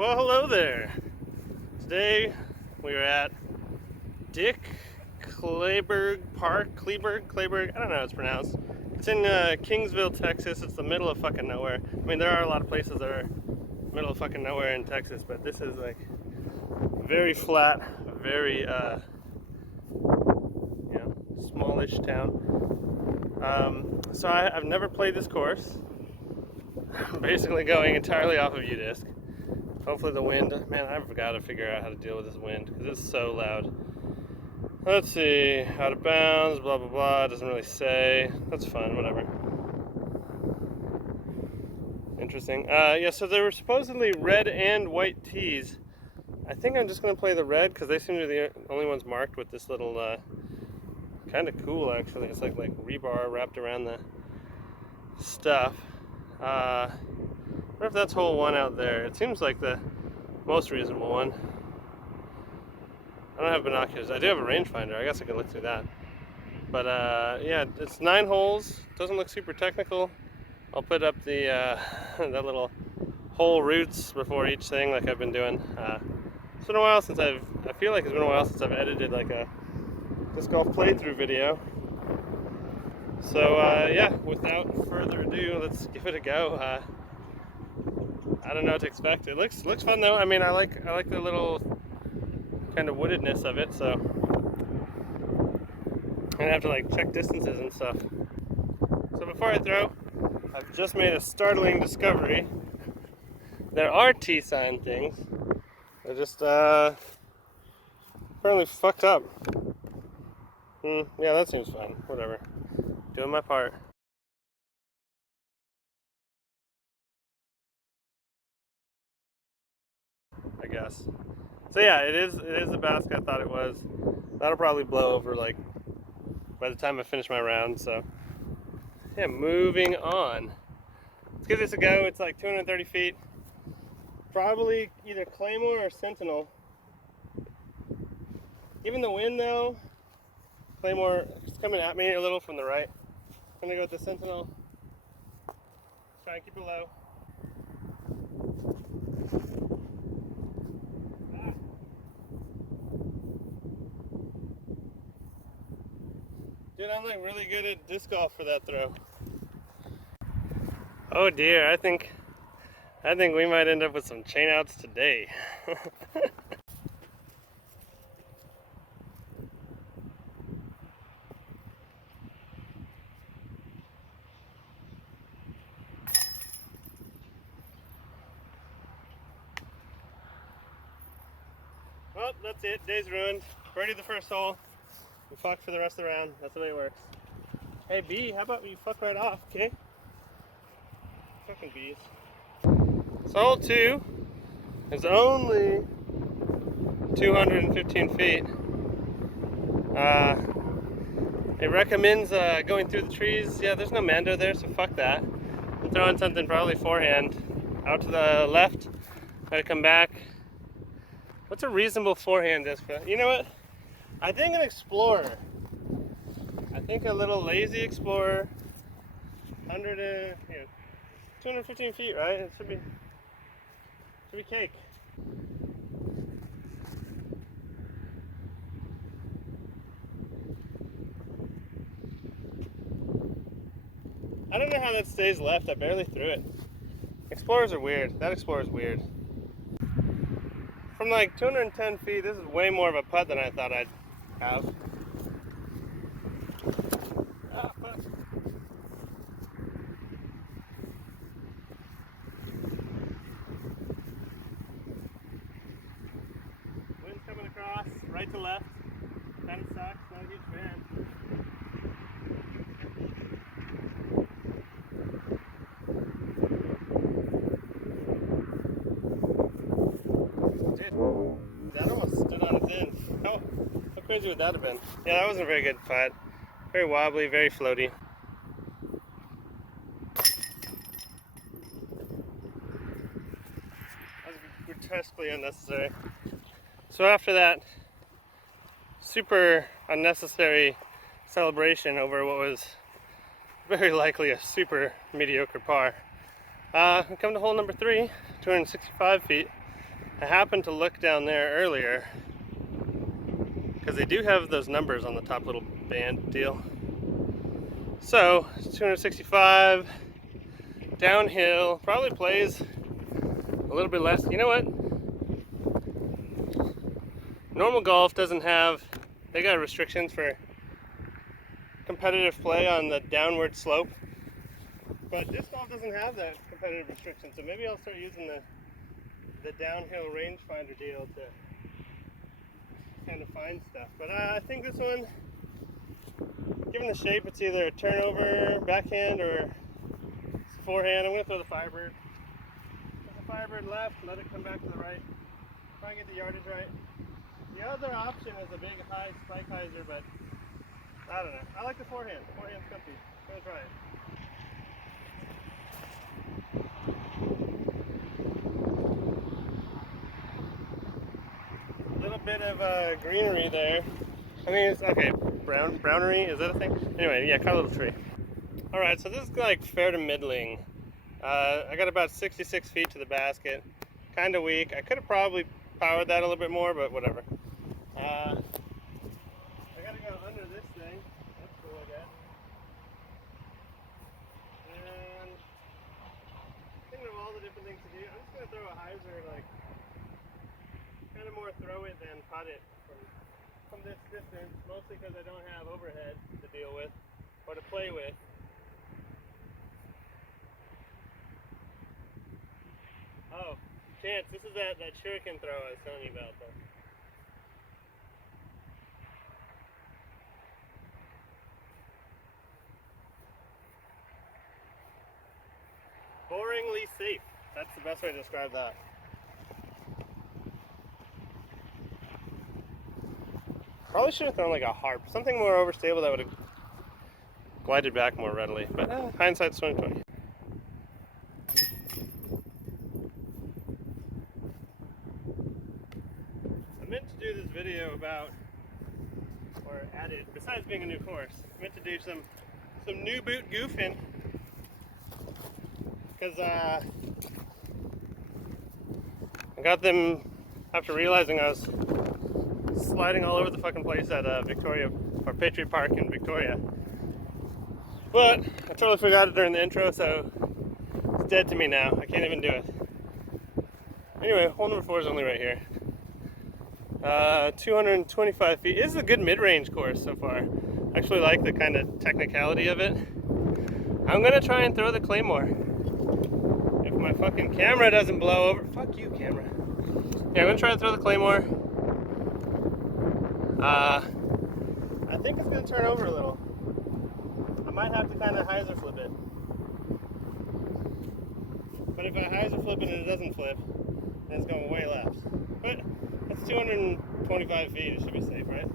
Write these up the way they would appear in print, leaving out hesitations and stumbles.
Well, hello there. Today we are at Kleberg Park. Kleberg, I don't know how it's pronounced. It's in Kingsville, Texas. It's the middle of fucking nowhere. I mean, there are a lot of places that are middle of fucking nowhere in Texas, but this is like very flat, very smallish town. So I've never played this course. I'm basically going entirely off of U-disc. Hopefully the wind, man, I've got to figure out how to deal with this wind because it's so loud. Let's see, out of bounds, blah blah blah, doesn't really say. That's fun, whatever. Interesting. Yeah, so there were supposedly red and white tees. I think I'm just going to play the red because they seem to be the only ones marked with this little, kind of cool actually. It's like rebar wrapped around the stuff. I wonder if that's hole one out there. It seems like the most reasonable one. I don't have binoculars. I do have a rangefinder. I guess I can look through that. But yeah, it's 9 holes. Doesn't look super technical. I'll put up the that little hole routes before each thing like I've been doing. It's been a while since I feel like it's been a while since I've edited like a disc golf playthrough video. So yeah, without further ado, let's give it a go. I don't know what to expect. It looks fun though. I mean, I like the little kind of woodedness of it. So I'm gonna have to like check distances and stuff. So before I throw, I've just made a startling discovery. There are T-sign things. They're just apparently fucked up. Yeah, that seems fun. Whatever. Doing my part. I guess. So yeah, it is the basket I thought it was. That'll probably blow over like by the time I finish my round. So yeah, moving on. Let's give this a go. It's like 230 feet. Probably either Claymore or Sentinel. Even the wind though, Claymore is coming at me a little from the right. I'm gonna go with the Sentinel. Try and keep it low. Dude, I'm like really good at disc golf for that throw. Oh dear, I think we might end up with some chain outs today. Well, that's it. Day's ruined. Birdied the first hole. We fucked for the rest of the round. That's the way it works. Hey B, how about you fuck right off, okay? Fucking bees. So hole 2 is only 215 feet. It recommends going through the trees. Yeah, there's no Mando there, so fuck that. I'm throwing something probably forehand. Out to the left. Try to come back. What's a reasonable forehand disc? You know what? I think an Explorer. I think a little lazy Explorer. 215 feet, right? It should be cake. I don't know how that stays left. I barely threw it. Explorers are weird. That Explorer's weird. From like 210 feet, this is way more of a putt than I thought I'd have. Putt. Wind's coming across, right to left. Kind of sucks, not a huge fan. That almost stood on its end. How crazy would that have been? Yeah, that wasn't a very good putt. Very wobbly, very floaty. That was grotesquely unnecessary. So after that super unnecessary celebration over what was very likely a super mediocre par, we come to hole number 3, 265 feet. I happened to look down there earlier because they do have those numbers on the top little band deal. So 265 downhill, probably plays a little bit less. You know what? Normal golf doesn't have, they got restrictions for competitive play on the downward slope, but disc golf doesn't have that competitive restriction, so maybe I'll start using the downhill rangefinder deal to kind of find stuff. But I think this one, given the shape, it's either a turnover backhand or it's a forehand. I'm going to throw the Firebird. Put the Firebird left, let it come back to the right, try and get the yardage right. The other option is a big high spike hyzer, but I don't know. I like the forehand. The forehand's comfy. I'm going to try it. A little bit of greenery there. I mean, it's okay. Brownery, is that a thing? Anyway, yeah, caught a little tree. Alright, so this is like fair to middling. I got about 66 feet to the basket. Kind of weak. I could have probably powered that a little bit more, but whatever. I gotta go under this thing. That's cool, I guess. And thinking of all the different things to do, I'm just gonna throw a hyzer, like kind of more throw it than putt it from this distance, mostly because I don't have overhead to deal with or to play with. Oh, chance, this is that shuriken throw I was telling you about though. Boringly safe. That's the best way to describe that. Probably should have thrown like a harp, something more overstable that would have glided back more readily. But hindsight's 20/20. I meant to do this video about, or added, besides being a new course, I meant to do some new boot goofing. Because I got them after realizing I was sliding all over the fucking place at Victoria, or Patriot Park in Victoria. But I totally forgot it during the intro, so it's dead to me now. I can't even do it. Anyway, hole number 4 is only right here. 225 feet. This is a good mid-range course so far. I actually like the kind of technicality of it. I'm gonna try and throw the Claymore. If my fucking camera doesn't blow over. Fuck you, camera. Yeah, I'm gonna try to throw the Claymore. I think it's gonna turn over a little. I might have to kind of hyzer flip it. But if I hyzer flip it and it doesn't flip, then it's going way left. But that's 225 feet, it should be safe, right?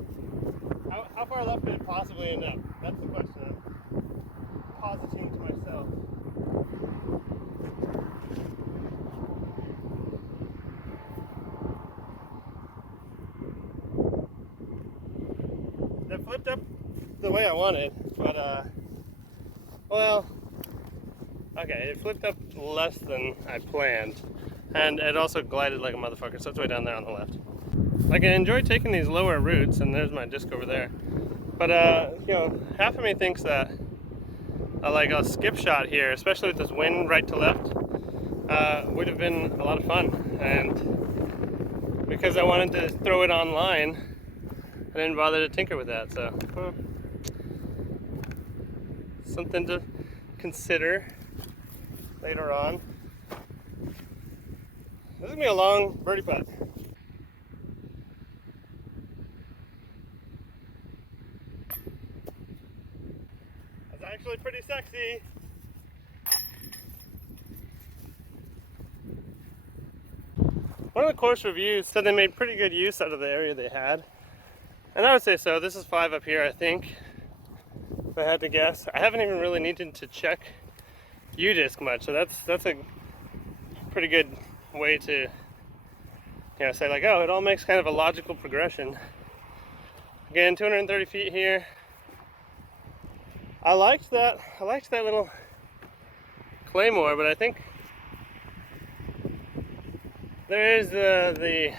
How far left could it possibly end up? That's the question I'm positing to myself. That flipped up the way I wanted, but well, okay, it flipped up less than I planned, and it also glided like a motherfucker, so it's way down there on the left. Like, I enjoy taking these lower routes, and there's my disc over there, but you know, half of me thinks that like a skip shot here, especially with this wind right to left, would have been a lot of fun. And because I wanted to throw it online, I didn't bother to tinker with that. So something to consider later on. This is gonna be a long birdie putt. That's actually pretty sexy. One of the course reviews said they made pretty good use out of the area they had. And I would say so. This is 5 up here, I think, if I had to guess. I haven't even really needed to check U-disc much, so that's a pretty good way to, you know, say like, oh, it all makes kind of a logical progression. Again, 230 feet here. I liked that little Claymore, but I think there is the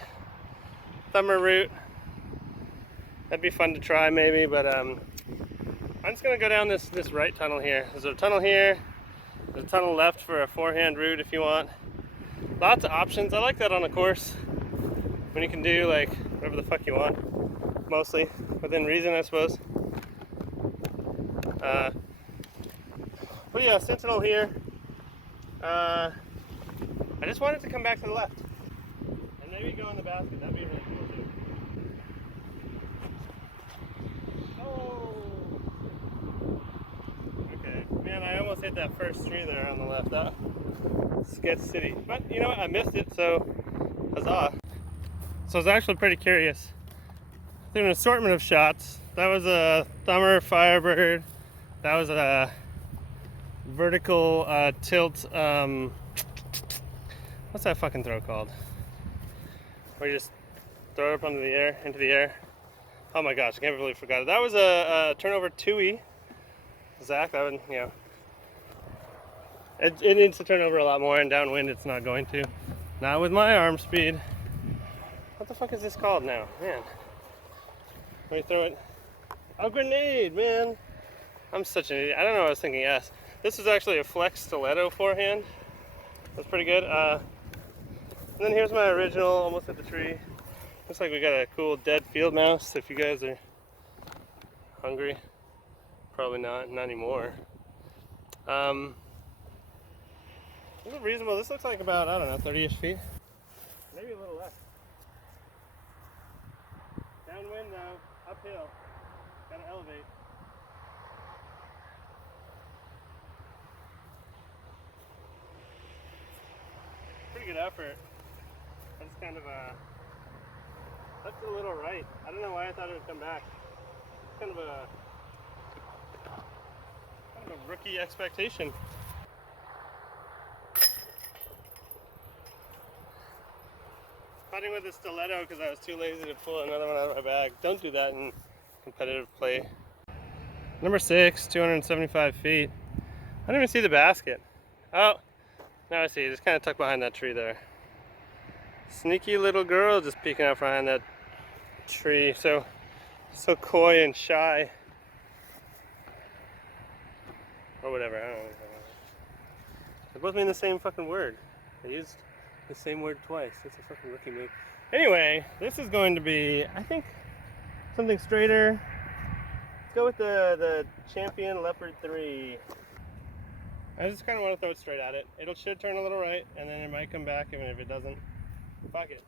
thumber route. That'd be fun to try maybe, but I'm just gonna go down this right tunnel here. There's a tunnel here. There's a tunnel left for a forehand route if you want. Lots of options. I like that on a course when you can do like whatever the fuck you want, mostly within reason, I suppose. But yeah, Sentinel here. I just wanted to come back to the left and maybe go in the basket. That'd be really cool too. Okay, man, I almost hit that first tree there on the left. That Sketch City. But you know what? I missed it, so huzzah. So I was actually pretty curious. Through an assortment of shots. That was a Thumber Firebird. That was a vertical tilt. What's that fucking throw called? Where you just throw it up into the air. Oh my gosh, I can't believe I forgot it. That was a turnover 2E. Zach, that would, you know, it needs to turn over a lot more, and downwind it's not going to. Not with my arm speed. What the fuck is this called now? Man. Let me throw it. Oh, grenade, man. I'm such an idiot. I don't know, I was thinking S. This is actually a flex stiletto forehand. That's pretty good. And then here's my original, almost at the tree. Looks like we got a cool dead field mouse if you guys are hungry. Probably not anymore. This is reasonable. This looks like about, I don't know, 30-ish feet. Maybe a little less. Downwind now, uphill. Gotta elevate. Pretty good effort. That's kind of that's a little right. I don't know why I thought it would come back. It's kind of a rookie expectation. Putting with a stiletto because I was too lazy to pull another one out of my bag. Don't do that in competitive play. Number 6, 275 feet. I didn't even see the basket. Oh, now I see. It just kind of tucked behind that tree there. Sneaky little girl just peeking out behind that tree. So coy and shy. Or whatever, I don't know. They both mean the same fucking word. I used the same word twice. It's a fucking rookie move. Anyway, this is going to be, I think, something straighter. Let's go with the Champion Leopard 3. I just kind of want to throw it straight at it. It should turn a little right, and then it might come back, even if it doesn't. Fuck it.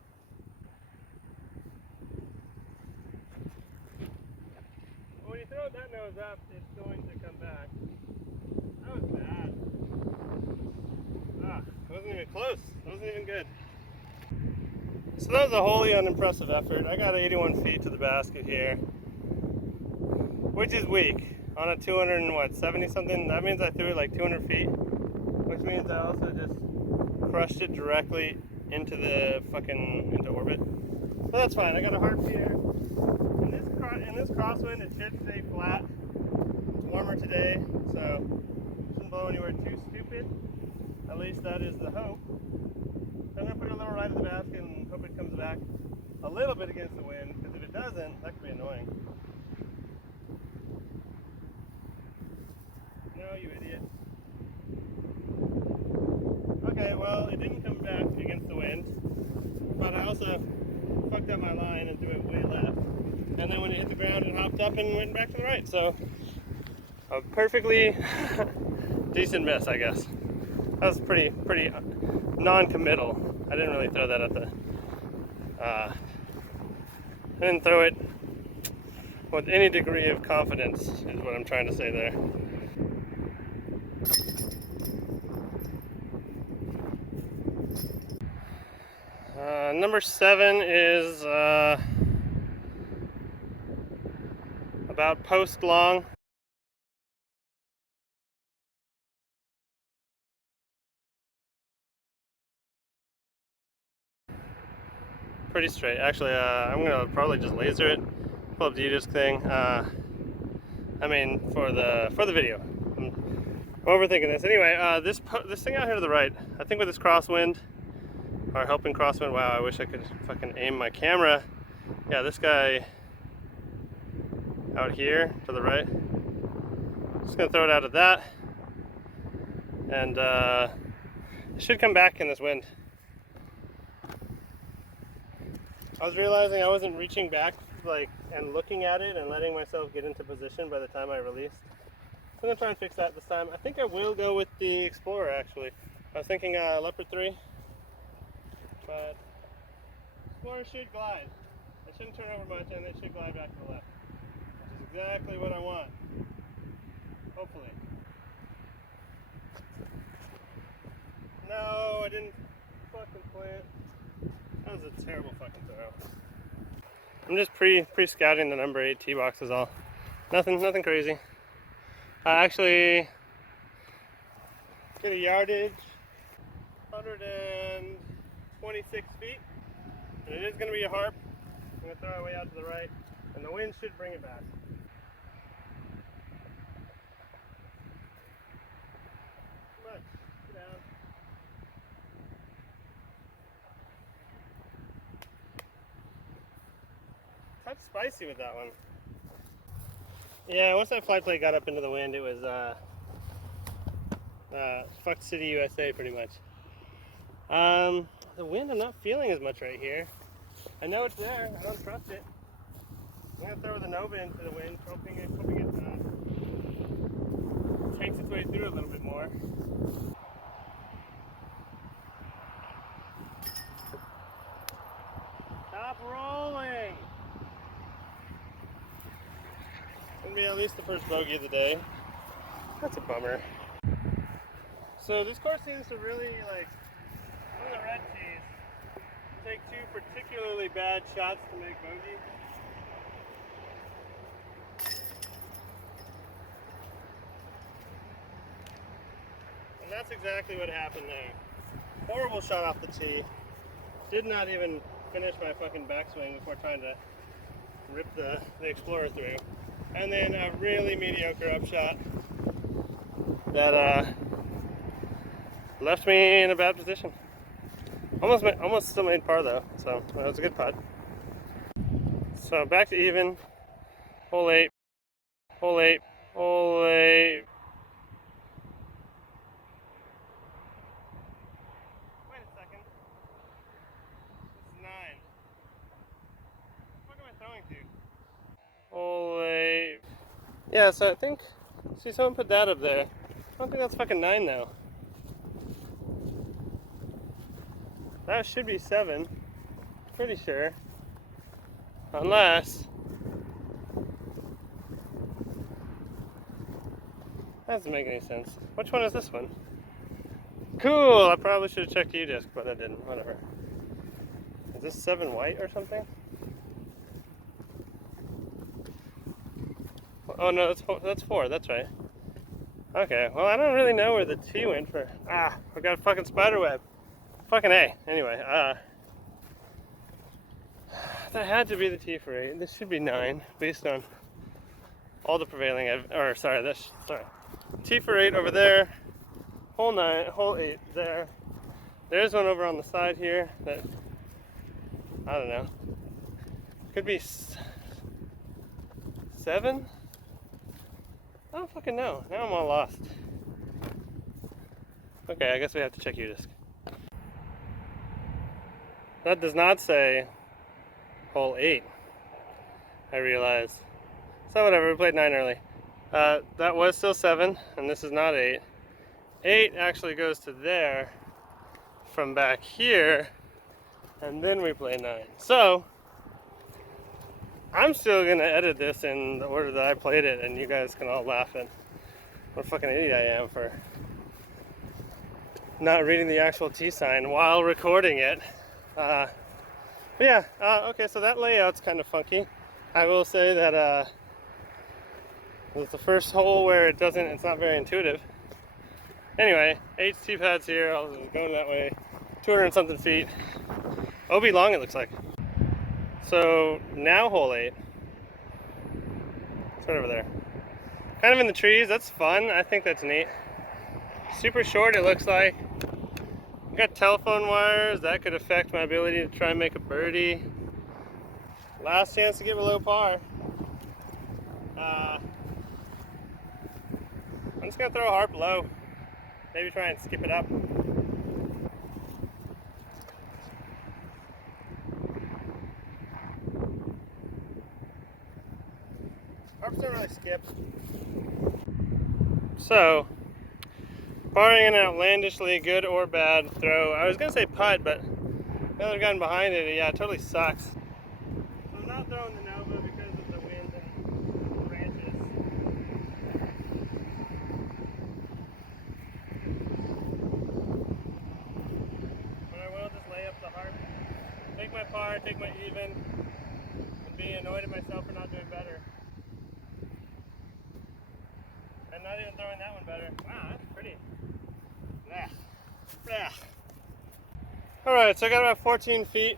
When you throw that nose up, it's going to come back. That was bad. It wasn't even close. It wasn't even good. So that was a wholly unimpressive effort. I got 81 feet to the basket here, which is weak. On a 270 something, that means I threw it like 200 feet, which means I also just crushed it directly into into orbit. So that's fine. I got a heart here. In this crosswind, it should stay flat. It's warmer today, so it shouldn't blow anywhere too stupid. At least that is the hope. So I'm going to put it a little right of the basket and hope it comes back a little bit against the wind, because if it doesn't, that could be annoying. No, you idiot. Okay, well, it didn't come back against the wind, but I also fucked up my line and threw it way left. And then when it hit the ground, it hopped up and went back to the right. So a perfectly decent miss, I guess. That was pretty non-committal. I didn't really throw that at the. I didn't throw it with any degree of confidence, is what I'm trying to say there. Number 7 is about post long. Pretty straight. Actually, I'm gonna probably just laser it. Pull up the U-disc thing. I mean, for the video. I'm overthinking this. Anyway, this thing out here to the right. I think with this crosswind, Our helping crosswind. Wow, I wish I could fucking aim my camera. Yeah, this guy out here to the right. Just gonna throw it out of that. And it should come back in this wind. I was realizing I wasn't reaching back like and looking at it and letting myself get into position by the time I released. So I'm gonna try and fix that this time. I think I will go with the Explorer actually. I was thinking Leopard 3, but Explorer should glide. It shouldn't turn over much and it should glide back to the left, which is exactly what I want. Hopefully. No, I didn't fucking plant. That was a terrible fucking throw. I'm just pre-scouting the number 8 tee box is all. Nothing crazy. I actually did a yardage, 126 feet, and it is going to be a harp. I'm going to throw it way out to the right, and the wind should bring it back. Come on, get down. Touch spicy with that one. Yeah, once that flight plate got up into the wind, it was fuck City USA pretty much. The wind I'm not feeling as much right here. I know it's there, I don't trust it. I'm gonna throw the Nova into the wind, hoping it takes its way through a little bit more. Stop rolling! Gonna be at least the first bogey of the day. That's a bummer. So this course seems to really, like, one of the red tees, take two particularly bad shots to make bogey. And that's exactly what happened there. Horrible shot off the tee. Did not even finish my fucking backswing before trying to rip the Explorer through. And then a really mediocre upshot that left me in a bad position. Almost still made par though, so that was a good putt. So back to even. Hole 8. Hole 8. Hole 8. Wait a second. This is 9. What am I throwing to? Hole 8. Yeah, so I think, see, someone put that up there. I don't think that's fucking 9 though. That should be 7. Pretty sure. Unless. That doesn't make any sense. Which one is this one? Cool! I probably should have checked U-disc, but I didn't. Whatever. Is this 7 white or something? Oh no, that's 4. That's right. Okay, well I don't really know where the T went for. I got a fucking spider web. Fucking A. Anyway, that had to be the T for 8. This should be 9 based on all the prevailing, T for 8 over there. Hole 9, hole 8 there. There's one over on the side here that, I don't know. Could be 7? I don't fucking know. Now I'm all lost. Okay, I guess we have to check U-disc. That does not say hole 8, I realize. So whatever, we played 9 early. That was still 7, and this is not 8. 8 actually goes to there from back here, and then we play 9. So, I'm still gonna edit this in the order that I played it, and you guys can all laugh at what a fucking idiot I am for not reading the actual T sign while recording it. But yeah, okay, so that layout's kind of funky. I will say that it's the first hole where it's not very intuitive. Anyway, 8 tee pads here, I was going that way, 200 and something feet. OB long it looks like. So now hole 8. It's right over there. Kind of in the trees, that's fun, I think that's neat. Super short it looks like. got telephone wires. That could affect my ability to try and make a birdie. Last chance to get below par. I'm just gonna throw a harp low. Maybe try and skip it up. Harps don't really skip. So, barring an outlandishly good or bad throw, I was gonna say putt, but now that I've gotten behind it, yeah, it totally sucks. So I'm not throwing the Nova because of the wind and branches. But I will just lay up the harp, take my par, take my even, and be annoyed at myself for not doing better. And not even throwing that one better. Wow, that's pretty. Alright, so I got about 14 feet.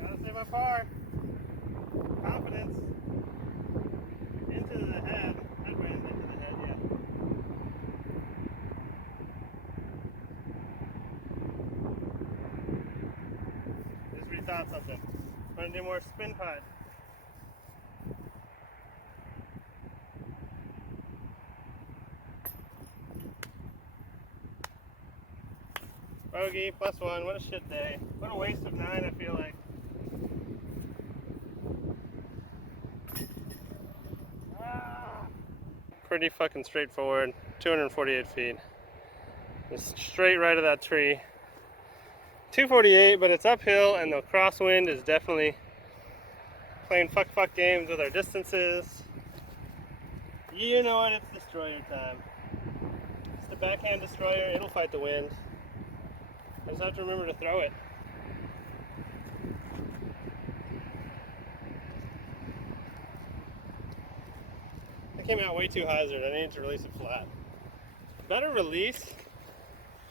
Gotta save my par. Confidence. Into the head. Headwind into the head, yeah. Just rethought something. I'm gonna do more spin putt. Bogey, +1, what a shit day. What a waste of 9, I feel like. Pretty fucking straightforward, 248 feet. Just straight right of that tree. 248, but it's uphill and the crosswind is definitely playing fuck games with our distances. You know what, it's destroyer time. It's the backhand destroyer, it'll fight the wind. I just have to remember to throw it. That came out way too hyzer. I needed to release it flat. Better release,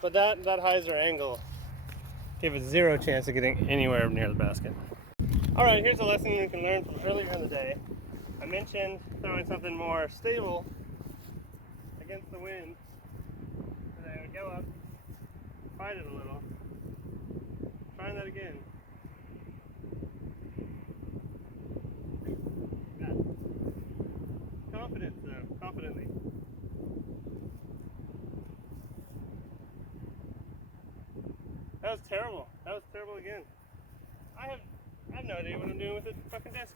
but that hyzer angle gave it zero chance of getting anywhere near the basket. Alright, here's a lesson you can learn from earlier in the day. I mentioned throwing something more stable against the wind. So I would go up, fight it a little. Trying that again. Yeah. Confidence though, confidently. That was terrible. That was terrible again. I have no idea what I'm doing with the fucking disc.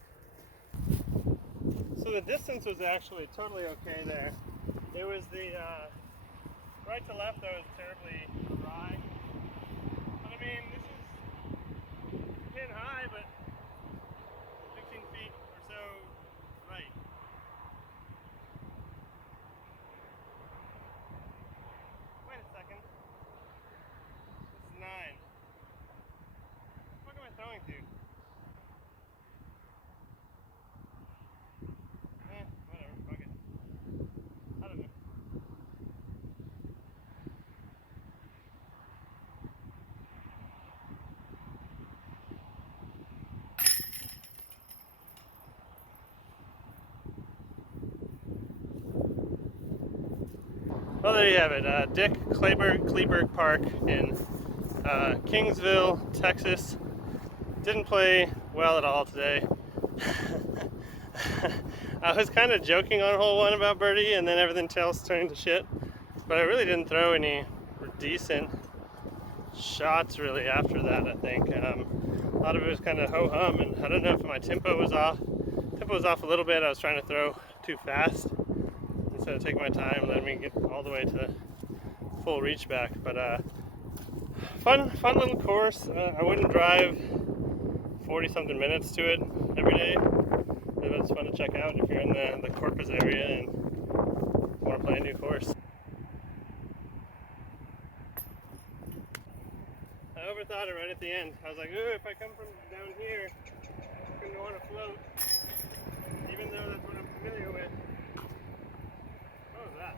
So the distance was actually totally okay there. It was the right to left that was terribly awry. But I mean, this is pin high, but 15 feet or so right. Wait a second. This is 9. What am I throwing to? Whatever, fuck it. I don't know. Well, there you have it. Dick Kleberg Park in Kingsville, Texas. Didn't play well at all today. I was kind of joking on hole 1 about birdie, and then everything else turned to shit. But I really didn't throw any decent shots really after that, I think. A lot of it was kind of ho-hum, and I don't know if my tempo was off. Tempo was off a little bit. I was trying to throw too fast instead of taking my time and letting me get all the way to the full reach back. But fun little course. I wouldn't drive 40-something minutes to it every day. But it's fun to check out if you're in the Corpus area and want to play a new course. I overthought it right at the end. I was like, ooh, if I come from down here, I'm going to want to float. Even though that's what I'm familiar with. What was that?